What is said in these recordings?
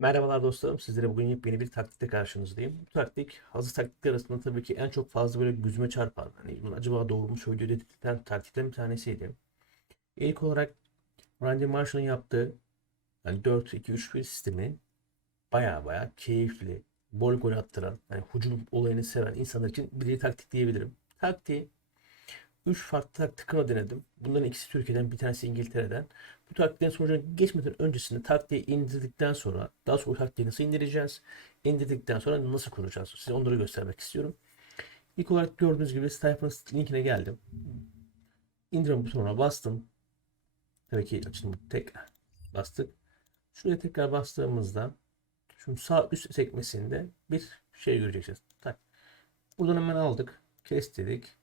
Merhabalar dostlarım. Sizlere bugün yepyeni bir taktikte karşınızdayım. Bu taktik hazır taktikler arasında tabii ki en çok fazla böyle gözüme çarpan, hani bunun acaba doğru mu söylüyor dedikten taktiklerin bir tanesiydi. İlk olarak Randy Marshall'ın yaptığı yani 4-2-3-1 sistemi baya baya keyifli, bol gol attıran, yani hücum olayını seven insanlar için bir taktik diyebilirim. Taktiği 3 farklı taktikle denedim. Bunların ikisi Türkiye'den, bir tanesi İngiltere'den. Bu taktiklerin sonucuna geçmeden öncesinde taktiği indirdikten sonra daha sonra taktiği nasıl indireceğiz? İndirdikten sonra nasıl kuracağız? Size onları göstermek istiyorum. İlk olarak gördüğünüz gibi sayfanın linkine geldim. İndirme butonuna bastım. Tabii ki açılımı tek bastık. Şuraya tekrar bastığımızda şu sağ üst sekmesinde bir şey göreceksiniz. Tak. Buradan hemen aldık. Kes dedik.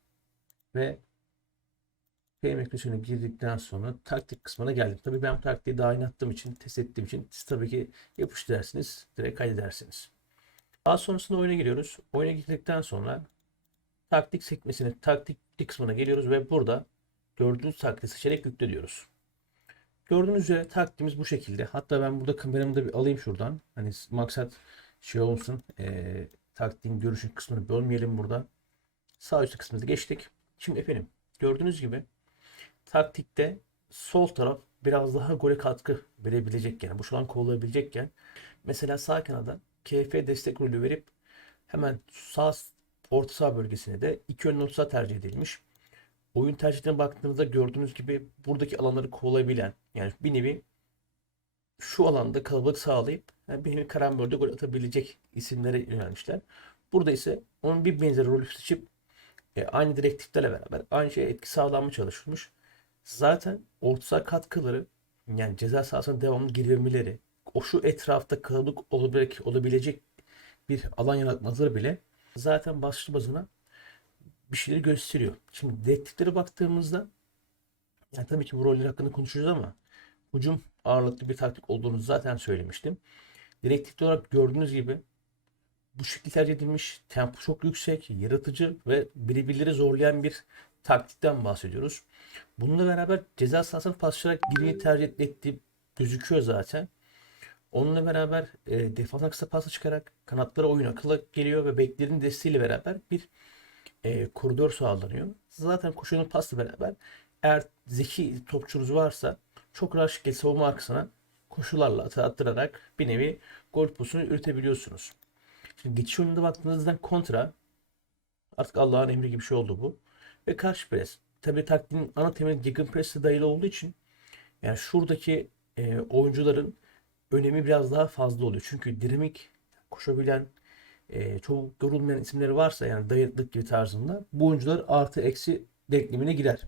Ve Payment ekranına girdikten sonra taktik kısmına geldim. Tabii ben taktiği daha yeni attığım için, test ettiğim için siz tabii ki yapış dersiniz, direkt kaydedersiniz. Daha sonrasında oyuna giriyoruz. Oyuna girdikten sonra taktik sekmesine, taktik kısmına geliyoruz ve burada gördüğünüz taktiği seçerek yükle diyoruz. Gördüğünüz üzere taktiğimiz bu şekilde. Hatta ben burada kameramı da bir alayım şuradan. Hani maksat şey olsun, e, taktiğin görüşün kısmını bölmeyelim burada. Sağ üst kısmını geçtik. Şimdi efendim gördüğünüz gibi taktikte sol taraf biraz daha gole katkı verebilecekken, bu şu an kovalayabilecekken mesela sağ kanada KF destek rolü verip hemen sağ orta saha bölgesine de iki yönlü orta tercih edilmiş. Oyun tercihlerine baktığınızda gördüğünüz gibi buradaki alanları kovalayabilen yani bir nevi şu alanda kalabalık sağlayıp yani bir nevi karambolde gol atabilecek isimlere yönelmişler. Burada ise onun bir benzeri rolü seçip e, aynı direktiflerle beraber aynı şeye etki sağlanmaya çalışılmış. Zaten orta katkıları yani ceza sahasına devamlı girmeleri o şu etrafta kalabalık olabilecek, olabilecek bir alan yaratmaları bile zaten başlı bazına bir şeyleri gösteriyor. Şimdi direktiflere baktığımızda yani tabii ki bu roller hakkında konuşacağız ama hücum ağırlıklı bir taktik olduğunu zaten söylemiştim. Direktif olarak gördüğünüz gibi bu şekilde tercih edilmiş. Tempo çok yüksek, yaratıcı ve birbirleri zorlayan bir taktikten bahsediyoruz. Bununla beraber ceza sahasına paslaşarak girmeyi tercih ettiği gözüküyor zaten. Onunla beraber e, defansdan kısa pasla çıkarak kanatlara oyun akılla geliyor ve beklerin desteğiyle beraber bir e, koridor sağlanıyor. Zaten koşunun pasla beraber eğer zeki topçunuz varsa çok rahat şekilde savunma arkasına koşularla attırarak bir nevi gol pozisyonu üretebiliyorsunuz. Şimdi geçiş oyununda baktığınızda kontra artık Allah'ın emri gibi bir şey oldu bu. Ve karşı pres. Tabii taktiğin ana temeli gegenpress'e dayalı olduğu için yani şuradaki e, oyuncuların önemi biraz daha fazla oluyor. Çünkü dinamik koşabilen e, çok yorulmayan isimleri varsa yani dayanıklık gibi tarzında bu oyuncular artı eksi denklemine girer.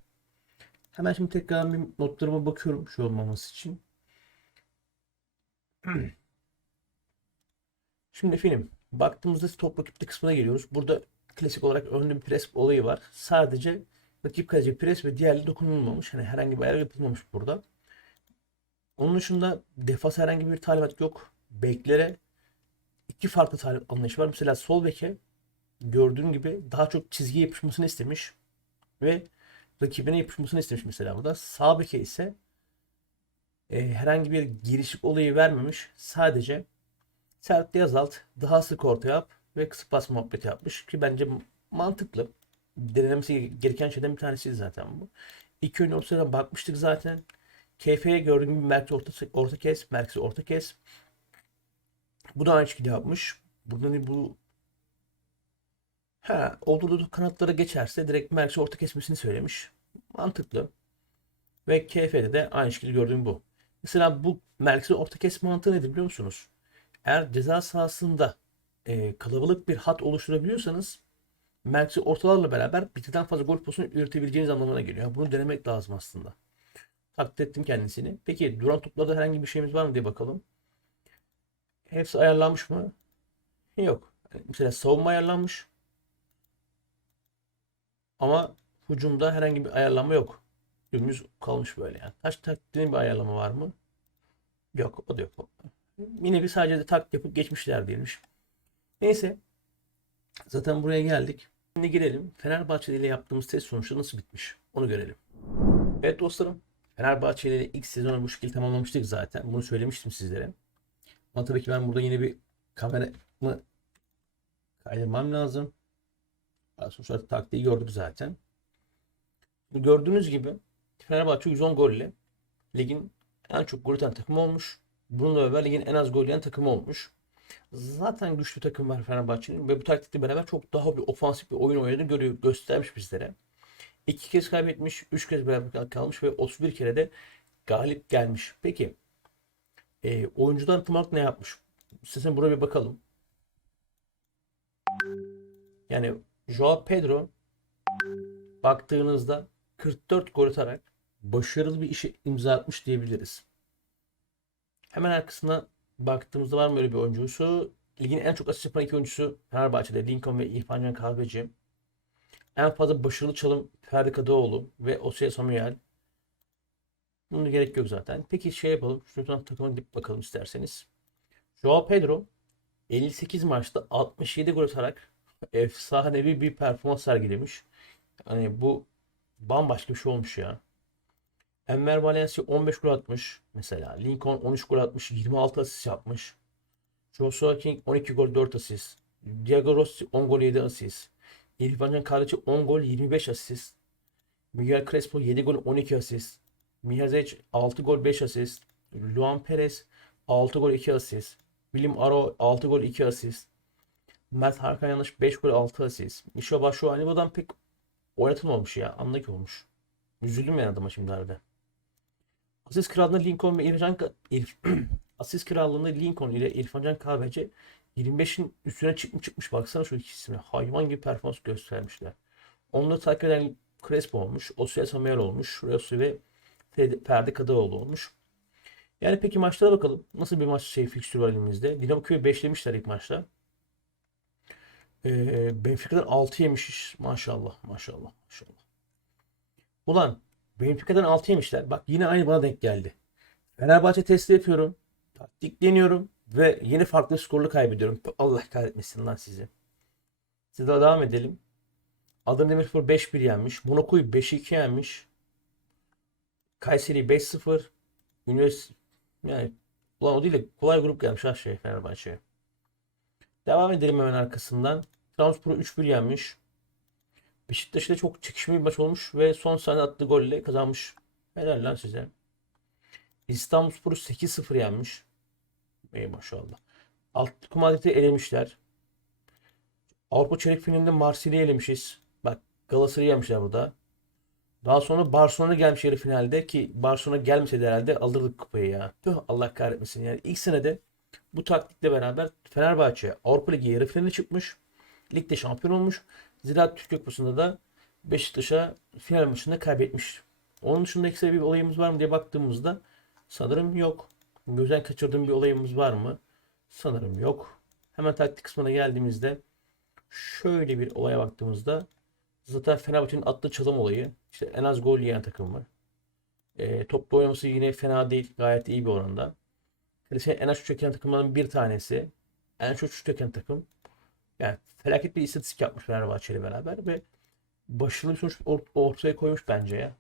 Hemen şimdi tekrar bir notlarıma bakıyorum şu olmaması için. Şimdi efendim baktığımızda top rakipli kısmına geliyoruz. Burada klasik olarak önlü bir pres olayı var. Sadece rakip kaleci pres ve diğerleri dokunulmamış. Hani herhangi bir ayar yapılmamış burada. Onun dışında defas herhangi bir talimat yok. Beklere iki farklı talim anlayış var. Mesela sol beke gördüğün gibi daha çok çizgiye yapışmasını istemiş ve rakibine yapışmasını istemiş mesela burada. Sağ beke ise e, herhangi bir girişik olayı vermemiş. Sadece sertliği azalt, daha sık orta yap ve kısa pas muhabbeti yapmış ki bence mantıklı. Denemesi gereken şeyden bir tanesi zaten bu. İki ön ortadan bakmıştık zaten. KF'ye gördüğüm gibi merkez orta, orta kes, merkez orta kes. Bu da aynı şekilde yapmış. Burada ne bu Ha, olduğu kanatlara geçerse direkt merkez orta kesmesini söylemiş. Mantıklı. Ve KF'de de aynı şekilde gördüğüm bu. Mesela bu merkez orta kes mantığı nedir biliyor musunuz? Eğer ceza sahasında e, kalabalık bir hat oluşturabiliyorsanız merkezi ortalarla beraber birden fazla gol pozisyonu üretebileceğiniz anlamına geliyor. Bunu denemek lazım aslında. Taklit ettim kendisini. Peki duran toplarda herhangi bir şeyimiz var mı diye bakalım. Hepsi ayarlanmış mı? Yok. Mesela savunma ayarlanmış. Ama hücumda herhangi bir ayarlama yok. Dümdüz kalmış böyle yani. Taş taktiğinin bir ayarlama var mı? Yok. O da yok. Yine bir sadece de tak yapıp geçmişler değilmiş. Neyse. Zaten buraya geldik. Şimdi girelim. Fenerbahçe ile yaptığımız test sonuçları nasıl bitmiş? Onu görelim. Evet dostlarım. Fenerbahçe ile ilk sezonu bu şekilde tamamlamıştık zaten. Bunu söylemiştim sizlere. Ama tabii ki ben burada yine bir kameramı kaydırmam lazım. Sonuç olarak taktiği gördük zaten. Gördüğünüz gibi Fenerbahçe 110 golle ligin en çok gol atan takımı olmuş. Bununla beraber ligin en az gol yiyen takımı olmuş. Zaten güçlü takım var Fenerbahçe'nin ve bu taktikle beraber çok daha bir ofansif bir oyun oynadığını görüyor, göstermiş bizlere. İki kez kaybetmiş, üç kez beraber kalmış ve 31 kere de galip gelmiş. Peki e, oyuncudan tam olarak ne yapmış? İstersen buraya bir bakalım. Yani Joao Pedro baktığınızda 44 gol atarak başarılı bir işe imza atmış diyebiliriz. Hemen arkasına baktığımızda var mı öyle bir oyuncusu? Ligin en çok asist yapan iki oyuncusu Fenerbahçe'de Lincoln ve İrfan Can Kahveci. En fazla başarılı çalım Ferdi Kadıoğlu ve Osea Samuel. Bunun gerek yok zaten. Peki şey yapalım. Şuradan takıma gidip bakalım isterseniz. Joao Pedro 58 maçta 67 gol atarak efsanevi bir performans sergilemiş. Hani bu bambaşka bir şey olmuş ya. Enver Valencia 15 gol atmış mesela. Lincoln 13 gol atmış, 26 asist yapmış. Joshua King 12 gol 4 asist. Diego Rossi 10 gol 7 asist. İrfan Can Kahveci 10 gol 25 asist. Miguel Crespo 7 gol 12 asist. Mihazic 6 gol 5 asist. Luan Perez 6 gol 2 asist. William Aro 6 gol 2 asist. Mert Hakan Yanlış 5 gol 6 asist. Mişo Başo hani buradan pek oynatılmamış ya. Anlık olmuş. Üzüldüm yani adama şimdi harbiden. Asist krallığında Lincoln ve İrfan İrf Asist krallığında Lincoln ile İrfan Can Kahveci 25'in üstüne çıkmış çıkmış. Baksana şu ikisine. Hayvan gibi performans göstermişler. Onları takip eden Crespo olmuş. Osea Samuel olmuş. Rossi ve Ferdi Kadıoğlu olmuş. Yani peki maçlara bakalım. Nasıl bir maç şey fikstürü var elimizde. Dinamo Köy'ü 5'lemişler ilk maçta. Ee, Benfica'dan 6 yemiş. Maşallah. Maşallah. Maşallah. Ulan Benfica'dan 6 yemişler. Bak yine aynı bana denk geldi. Fenerbahçe testi yapıyorum. Taktik deniyorum. Ve yeni farklı skorlu kaybediyorum. Allah kahretmesin lan sizi. Siz daha devam edelim. Adana Demirspor 5-1 yenmiş. Monaco'yu 5-2 yenmiş. Kayseri 5-0. Üniversite yani ulan o değil de kolay grup gelmiş ha şey Fenerbahçe'ye. Devam edelim hemen arkasından. Trabzonspor 3-1 yenmiş. Beşiktaş'ta çok çekişmeli bir maç olmuş ve son saniye attığı golle kazanmış. Helal lan size. İstanbulspor'u 8-0 yenmiş. Ey maşallah. Atletico Madrid'i elemişler. Avrupa Çeyrek finalinde Marsilya'yı elemişiz. Bak Galatasaray'ı yenmişler burada. Daha sonra Barcelona gelmiş yarı finalde ki Barcelona gelmeseydi herhalde alırdık kupayı ya. Tüh Allah kahretmesin yani. ilk senede bu taktikle beraber Fenerbahçe Avrupa Ligi yarı finaline çıkmış. Ligde şampiyon olmuş. Ziraat Türkiye Kupası'nda da Beşiktaş'a final maçında kaybetmiş. Onun dışında ekstra bir olayımız var mı diye baktığımızda sanırım yok. Gözden kaçırdığım bir olayımız var mı? Sanırım yok. Hemen taktik kısmına geldiğimizde şöyle bir olaya baktığımızda zaten Fenerbahçe'nin attığı çalım olayı. İşte en az gol yiyen takım var. E, toplu oynaması yine fena değil. Gayet iyi bir oranda. Kalesi'ne en az şut çeken takımların bir tanesi. En çok şut çeken takım. Yani felaket bir istatistik yapmış Fenerbahçe ile beraber ve başarılı bir sonuç ortaya koymuş bence ya.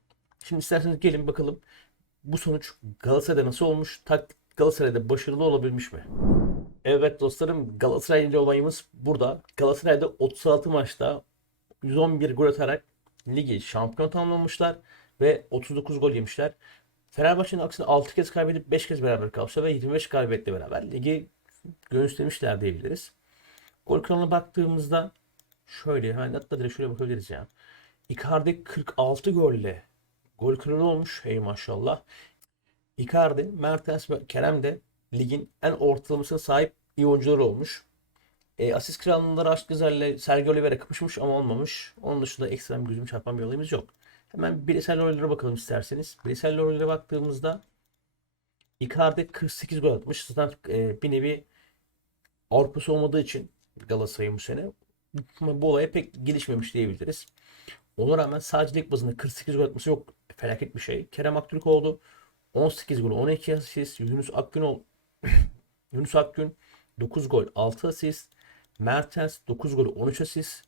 Şimdi isterseniz gelin bakalım bu sonuç Galatasaray'da nasıl olmuş? Galatasaray'da başarılı olabilmiş mi? Evet dostlarım Galatasaray ile olayımız burada. Galatasaray'da 36 maçta 111 gol atarak ligi şampiyon tamamlamışlar ve 39 gol yemişler. Fenerbahçe'nin aksine 6 kez kaybedip 5 kez beraber kalmışlar ve 25 galibiyetle beraber ligi göğüslemişler diyebiliriz. Gol kralına baktığımızda şöyle hani hatta direkt şöyle bakabiliriz ya. Icardi 46 golle gol kralı olmuş. Hey maşallah. Icardi, Mertens ve Kerem de ligin en ortalamasına sahip iyi oyuncular olmuş. E, asist krallığında Raşit Güzel'le Sergio Oliveira kapışmış ama olmamış. Onun dışında ekstrem gözüm çarpan bir olayımız yok. Hemen bireysel rollere bakalım isterseniz. Bireysel rollere baktığımızda Icardi 48 gol atmış. Zaten e, bir nevi Avrupa'sı olmadığı için Galatasaray'ın bu sene bu olaya pek gelişmemiş diyebiliriz. Ona rağmen sadece lig bazında 48 gol atması yok. Felaket bir şey. Kerem Aktürkoğlu 18 gol 12 asist. Yunus Akgün Yunus Akgün 9 gol 6 asist. Mertens 9 gol 13 asist.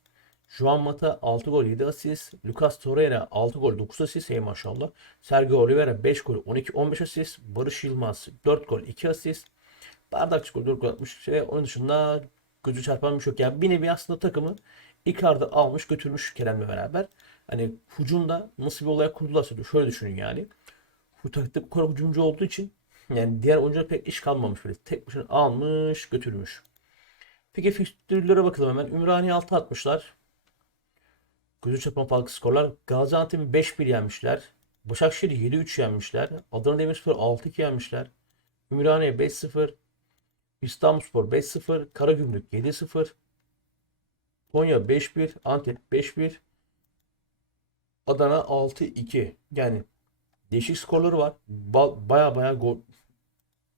Juan Mata 6 gol 7 asist. Lucas Torreira 6 gol 9 asist. Ey maşallah. Sergio Oliveira 5 gol 12 15 asist. Barış Yılmaz 4 gol 2 asist. Bardakçı gol 4 gol atmış. Şey, onun dışında gözü çarpan bir şey yok. Yani bir nevi aslında takımı Icardi almış götürmüş Kerem'le beraber. Hani hücumda nasıl bir olay kurdularsa diyor. Şöyle düşünün yani. Bu taktikte bu kadar hücumcu olduğu için yani diğer oyuncular pek iş kalmamış böyle. Tek başına almış götürmüş. Peki fikstürlere bakalım hemen. Ümraniye 6 atmışlar. Gözü çarpan farklı skorlar. Gaziantep'i 5-1 yenmişler. Başakşehir'i 7-3 yenmişler. Adana Demirspor 6-2 yenmişler. Ümraniye 5-0. İstanbulspor 5-0. Karagümrük 7-0. Konya 5-1. Antep 5-1. Adana 6-2. Yani değişik skorları var. Ba- Baya baya gol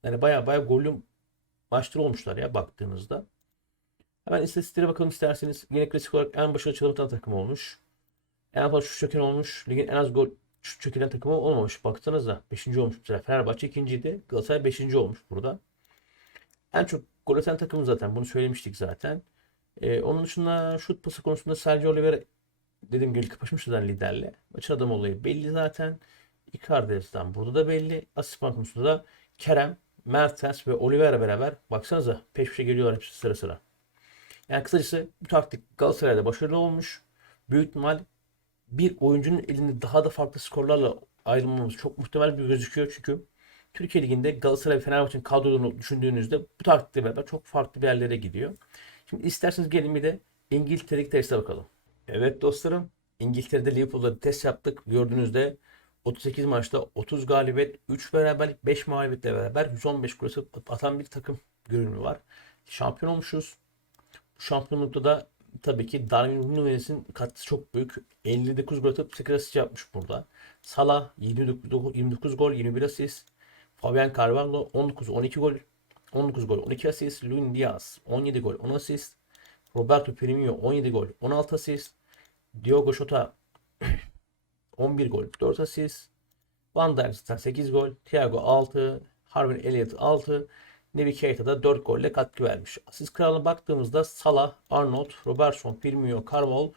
yani baya baya gollü maçlar olmuşlar ya baktığınızda. Hemen istatistiklere bakalım isterseniz. Yine klasik olarak en başarılı çalım atan takım olmuş. En fazla şut çeken olmuş. Ligin en az gol şut çekilen takımı olmamış. Baktığınızda 5. olmuş mesela. Fenerbahçe ikinciydi. Galatasaray 5. olmuş burada. En çok gol atan takım zaten. Bunu söylemiştik zaten. Ee, onun dışında şut pası konusunda Sergio Oliveira dediğim gibi kapışmış zaten liderle. Maçın adamı olayı belli zaten. Icardi'den burada da belli. Asistan konusunda da Kerem, Mertens ve Oliveira beraber baksanıza peş peşe geliyorlar hepsi sıra sıra. Yani kısacası bu taktik Galatasaray'da başarılı olmuş. Büyük ihtimal bir oyuncunun elinde daha da farklı skorlarla ayrılmamız çok muhtemel bir gözüküyor. Çünkü Türkiye Ligi'nde Galatasaray ve Fenerbahçe'nin kadrolarını düşündüğünüzde bu taktikle beraber çok farklı bir yerlere gidiyor. Şimdi isterseniz gelin bir de İngiltere'deki teste bakalım. Evet dostlarım İngiltere'de Liverpool'da bir test yaptık. Gördüğünüzde 38 maçta 30 galibiyet, 3 beraberlik, 5 mağlubiyetle beraber 115 gol atan bir takım görünümü var. Şampiyon olmuşuz. Bu şampiyonlukta da tabii ki Darwin Nunez'in katkısı çok büyük. 59 gol atıp 8 asist yapmış burada. Salah 29, 29 gol, 21 asist. Fabian Carvalho 19 12 gol, 19 gol, 12 asist. Luis Diaz 17 gol, 10 asist. Roberto Firmino 17 gol, 16 asist. Diogo Jota 11 gol, 4 asist. Van Dijk zaten 8 gol. Thiago 6. Harvey Elliott 6. Naby Keita da 4 golle katkı vermiş. Asist kralına baktığımızda Salah, Arnold, Robertson, Firmino, Carvalho,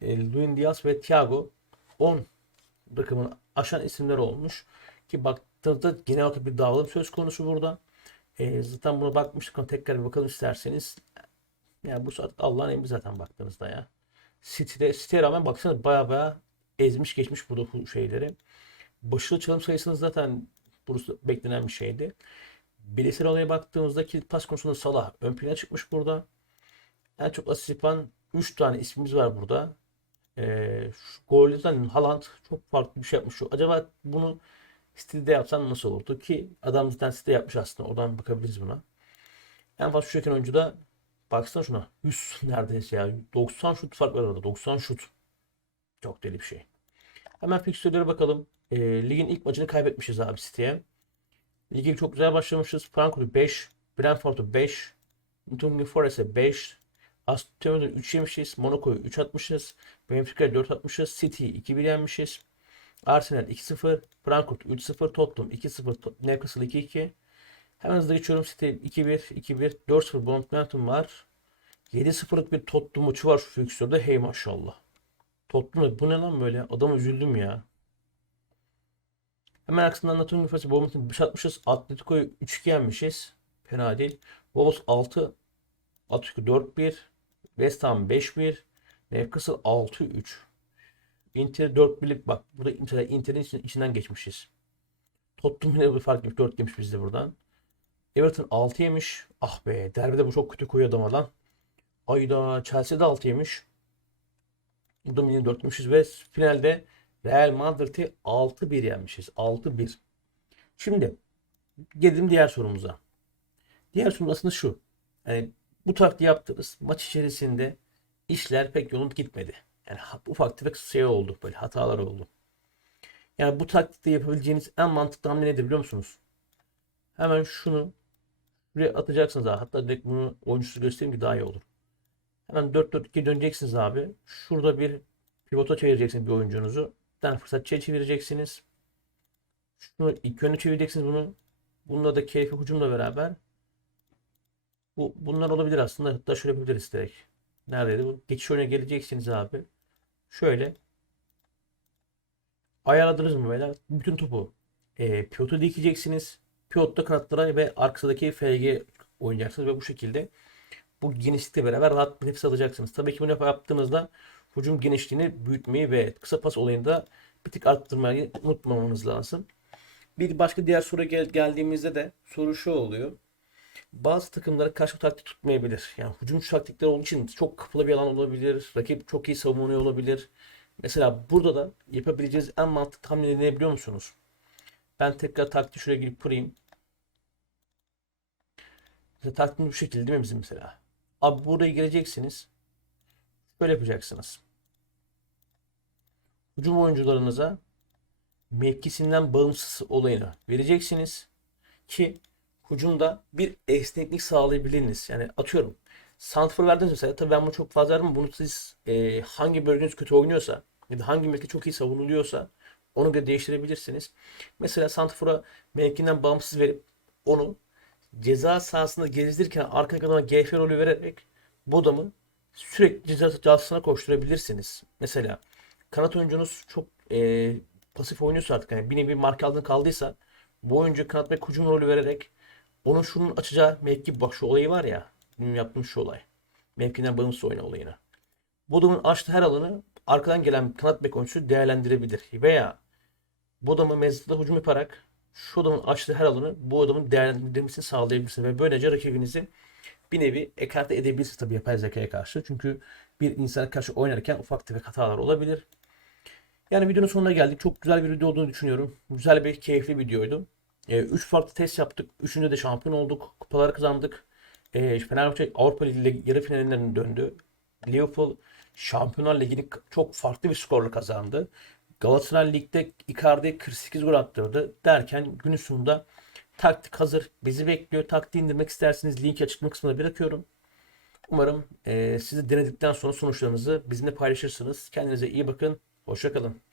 e, Luis Diaz ve Thiago 10 rakamını aşan isimler olmuş. Ki baktığınızda genel olarak bir dağılım söz konusu burada. E, zaten buna bakmıştık ama tekrar bir bakalım isterseniz. Yani bu saat Allah'ın emri zaten baktığınızda ya. City'de, City'ye rağmen baksanız baya baya ezmiş geçmiş burada bu şeyleri. Başarılı çalım sayısını zaten burası beklenen bir şeydi. Bireysel olaya baktığımızda ki pas konusunda Salah ön plana çıkmış burada. En çok asist yapan 3 tane ismimiz var burada. Ee, şu golden Haaland çok farklı bir şey yapmış. Acaba bunu City'de yapsan nasıl olurdu ki adam zaten City'de yapmış aslında. Oradan bakabiliriz buna. En fazla şut oyuncu da baksana şuna. 100 neredeyse ya. 90 şut fark var arada. 90 şut. Çok deli bir şey. Hemen fikstürlere bakalım. E, ligin ilk maçını kaybetmişiz abi City'ye. Ligi çok güzel başlamışız. Frankfurt'u 5, Brentford'u 5, Nottingham Forest'e 5, Aston Villa'da 3 yemişiz. Monaco'yu 3 atmışız. Benfica'ya 4 atmışız. City'yi 2-1 yenmişiz. Arsenal 2-0, Frankfurt 3-0, Tottenham 2-0, Newcastle 2-2. Hemen hızlı geçiyorum. City 2-1, 2-1, 4-0 Bournemouth var. 7-0'lık bir Tottenham maçı var şu fikstürde. Hey maşallah. Tottenham bu ne lan böyle? Adam üzüldüm ya. Hemen arkasından Nottingham Forest'ı Bournemouth'u 5 atmışız. Atletico'yu 3-2 yenmişiz. Fena değil. Wolves 6. Atletico 4-1. West Ham 5-1. Newcastle 6-3. Inter 4-1'lik bak. Burada Inter, Inter'in içinden geçmişiz. Tottenham yine bir fark yemiş. 4 yemiş bizde buradan. Everton 6 yemiş. Ah be. Derbide bu çok kötü koyuyor adama lan. Ayda Chelsea'de 6 yemiş. Burada milli 4 yemişiz ve finalde Real Madrid'i 6-1 yenmişiz. 6-1. Şimdi gelelim diğer sorumuza. Diğer sorumuz aslında şu. Yani bu taktiği yaptınız. Maç içerisinde işler pek yolunda gitmedi. Yani ufak tefek şey oldu. Böyle hatalar oldu. Yani bu taktikte yapabileceğiniz en mantıklı hamle nedir biliyor musunuz? Hemen şunu buraya atacaksınız abi. Hatta direkt bunu oyuncusu göstereyim ki daha iyi olur. Hemen 4-4-2 döneceksiniz abi. Şurada bir pivota çevireceksiniz bir oyuncunuzu. Bir tane fırsatçıya çevireceksiniz. Şunu ilk yönü çevireceksiniz bunu. Bununla da keyfi hücumla beraber. Bu, bunlar olabilir aslında. Hatta şöyle yapabiliriz direkt. Neredeydi bu? Geçiş oyuna geleceksiniz abi. Şöyle. Ayarladınız mı böyle? Bütün topu e, pivota dikeceksiniz. pivotta kanatlara ve arkasındaki FG oynayacaksınız ve bu şekilde bu genişlikle beraber rahat bir nefes alacaksınız. Tabii ki bunu yap- yaptığınızda hücum genişliğini büyütmeyi ve kısa pas olayında bir tık arttırmayı unutmamanız lazım. Bir başka diğer soru gel- geldiğimizde de soru şu oluyor. Bazı takımlara karşı taktik tutmayabilir. Yani hücumcu taktikler olduğu için çok kapalı bir alan olabilir. Rakip çok iyi savunuyor olabilir. Mesela burada da yapabileceğiniz en mantıklı hamle ne biliyor musunuz? Ben tekrar taktiği şuraya girip kurayım. Mesela taktiğimiz bu şekilde değil mi bizim mesela? Abi buraya geleceksiniz. Şöyle yapacaksınız. Hücum oyuncularınıza mevkisinden bağımsız olayını vereceksiniz ki hücumda bir esneklik sağlayabilirsiniz. Yani atıyorum santrfor verdiniz mesela tabii ben bunu çok fazla vermem. Bunu siz e, hangi bölgeniz kötü oynuyorsa ya da hangi mevki çok iyi savunuluyorsa onu göre değiştirebilirsiniz. Mesela santrfora mevkinden bağımsız verip onu ceza sahasında gezdirirken arka adama GF rolü vererek bu adamı sürekli ceza sahasına koşturabilirsiniz. Mesela kanat oyuncunuz çok e, pasif oynuyorsa artık yani bir nevi marka altında kaldıysa bu oyuncu kanat ve hücum rolü vererek onun şunun açacağı mevki bak şu olayı var ya benim yaptığım şu olay. Mevkiden bağımsız oyna olayını. Bu adamın açtığı her alanı arkadan gelen kanat bek oyuncusu değerlendirebilir. Veya bu adamı mezatla hücum yaparak şu adamın açtığı her alanı bu adamın değerlendirmesini sağlayabilirsin ve böylece rakibinizi bir nevi ekarte edebilirsiniz tabii yapay zekaya karşı. Çünkü bir insana karşı oynarken ufak tefek hatalar olabilir. Yani videonun sonuna geldik. Çok güzel bir video olduğunu düşünüyorum. Güzel bir keyifli videoydu. 3 farklı test yaptık. Üçünde de şampiyon olduk. Kupaları kazandık. E, Fenerbahçe Avrupa Ligi yarı finallerine döndü. Liverpool Şampiyonlar Ligi'ni çok farklı bir skorla kazandı. Galatasaray Lig'de Icardi 48 gol attırdı derken günün sonunda taktik hazır. Bizi bekliyor. Taktiği indirmek isterseniz linki açıklama kısmına bırakıyorum. Umarım e, siz de denedikten sonra sonuçlarınızı bizimle paylaşırsınız. Kendinize iyi bakın. Hoşçakalın.